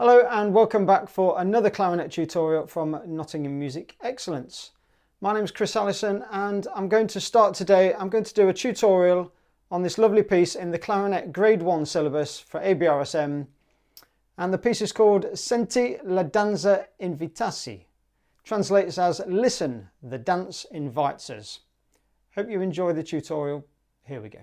Hello and welcome back for another clarinet tutorial from Nottingham Music Excellence. My name is Chris Allison and I'm going to do a tutorial on this lovely piece in the Clarinet Grade 1 syllabus for ABRSM, and the piece is called Senti La Danza Invitaci. Translates as Listen, the dance invites us. Hope you enjoy the tutorial. Here we go.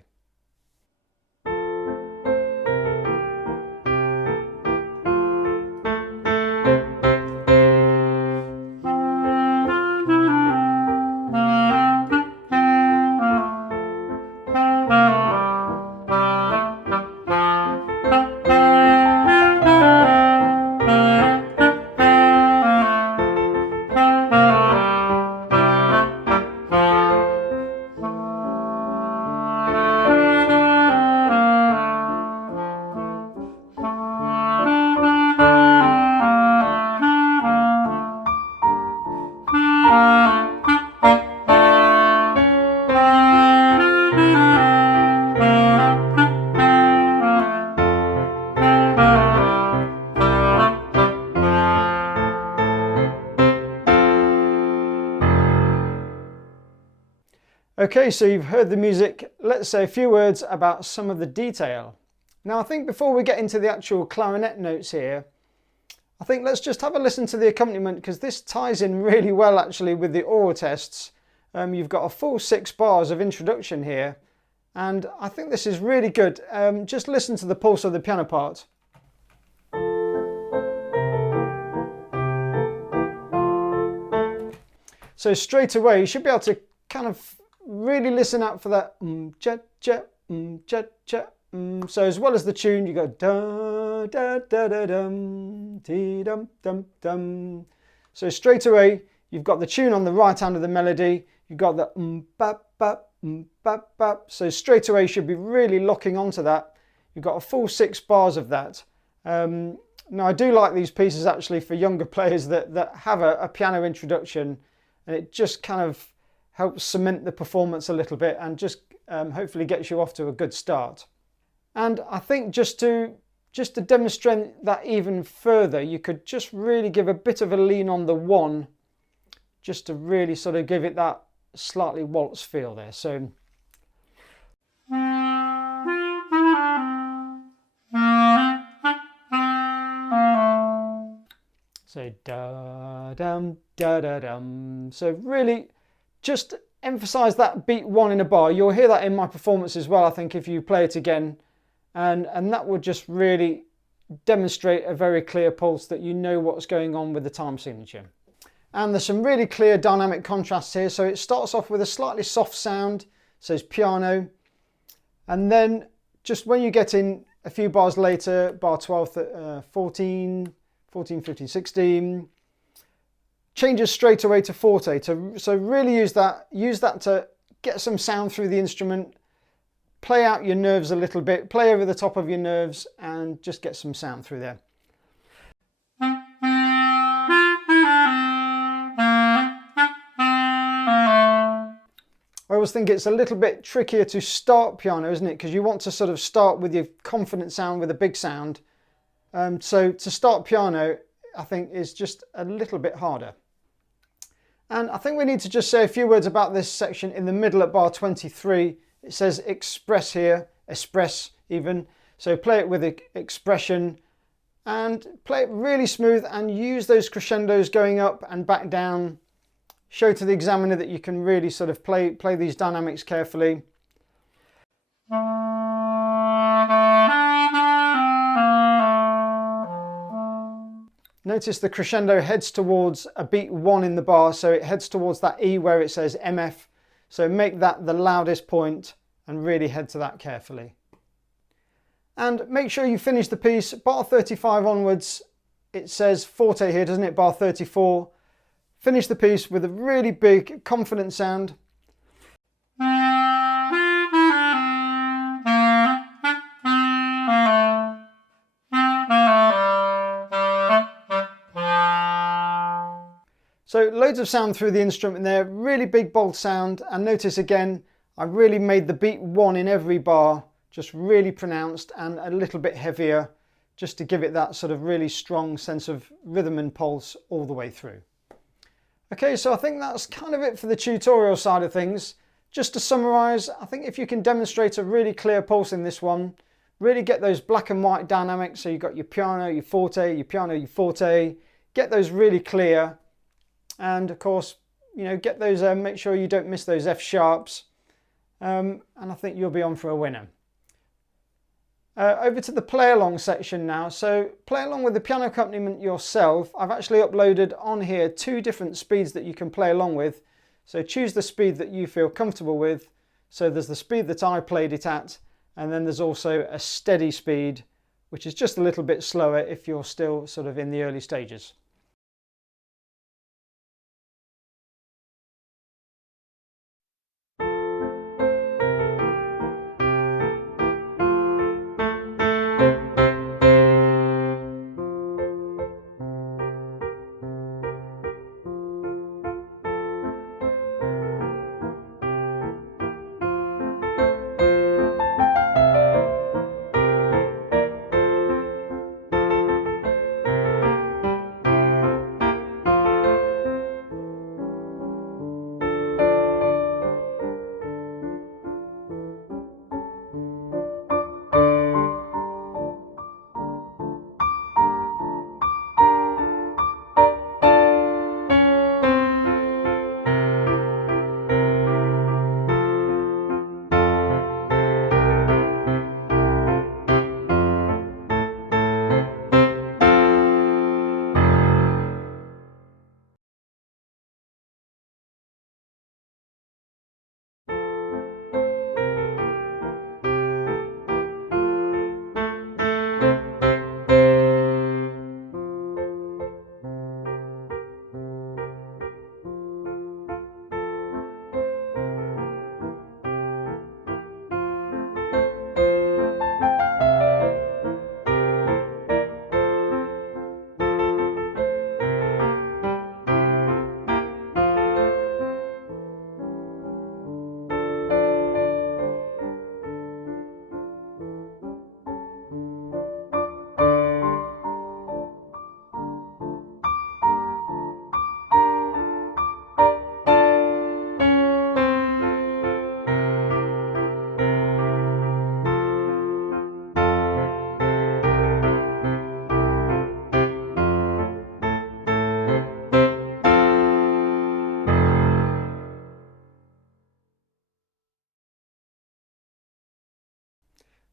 Okay, so you've heard the music. Let's say a few words about some of the detail. Now I think before we get into the actual clarinet notes here, I think let's just have a listen to the accompaniment, because this ties in really well actually with the oral tests. You've got a full 6 bars of introduction here, and I think this is really good. Just listen to the pulse of the piano part. So straight away you should be able to kind of really listen out for that cha cha cha cha. So as well as the tune, you go da da da da dum dee dum dum dum. So straight away you've got the tune on the right hand of the melody. You've got the bap bap bap bap. So straight away you should be really locking onto that. You've got a full 6 bars of that. Now I do like these pieces actually for younger players that have a piano introduction, and it just kind of helps cement the performance a little bit and just hopefully gets you off to a good start. And I think just to demonstrate that even further, you could just really give a bit of a lean on the 1, just to really sort of give it that slightly waltz feel there. So da dum da da dum. So really just emphasize that beat 1 in a bar. You'll hear that in my performance as well, I think, if you play it again, and that would just really demonstrate a very clear pulse that you know what's going on with the time signature. And there's some really clear dynamic contrasts here. So it starts off with a slightly soft sound, so it's piano, and then just when you get in a few bars later, bar 12, 14, 15, 16, changes straight away to forte. So really use that to get some sound through the instrument, play out your nerves a little bit, play over the top of your nerves, and just get some sound through there. I always think it's a little bit trickier to start piano, isn't it? Because you want to sort of start with your confident sound, with a big sound. So to start piano, I think is just a little bit harder. And I think we need to just say a few words about this section in the middle at bar 23. It says express here, express even. So play it with expression and play it really smooth, and use those crescendos going up and back down. Show to the examiner that you can really sort of play these dynamics carefully. Notice the crescendo heads towards a beat 1 in the bar, so it heads towards that E where it says MF. So make that the loudest point and really head to that carefully. And make sure you finish the piece. Bar 35 onwards, it says forte here, doesn't it? Bar 34. Finish the piece with a really big, confident sound. So loads of sound through the instrument there, really big bold sound, and notice again, I really made the beat 1 in every bar, just really pronounced and a little bit heavier just to give it that sort of really strong sense of rhythm and pulse all the way through. Okay, so I think that's kind of it for the tutorial side of things. Just to summarise, I think if you can demonstrate a really clear pulse in this one, really get those black and white dynamics, so you've got your piano, your forte, your piano, your forte, get those really clear, and of course, you know, get those, make sure you don't miss those F sharps, and I think you'll be on for a winner. Over to the play along section now. So play along with the piano accompaniment yourself. I've actually uploaded on here 2 different speeds that you can play along with. So choose the speed that you feel comfortable with. So there's the speed that I played it at, and then there's also a steady speed, which is just a little bit slower if you're still sort of in the early stages.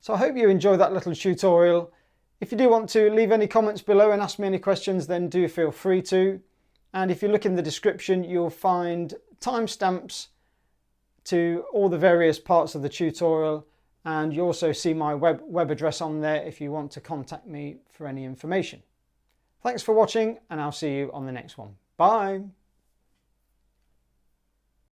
So I hope you enjoyed that little tutorial. If you do want to leave any comments below and ask me any questions, then do feel free to. And if you look in the description, you'll find timestamps to all the various parts of the tutorial, and you also see my web address on there if you want to contact me for any information. Thanks for watching, and I'll see you on the next one. Bye!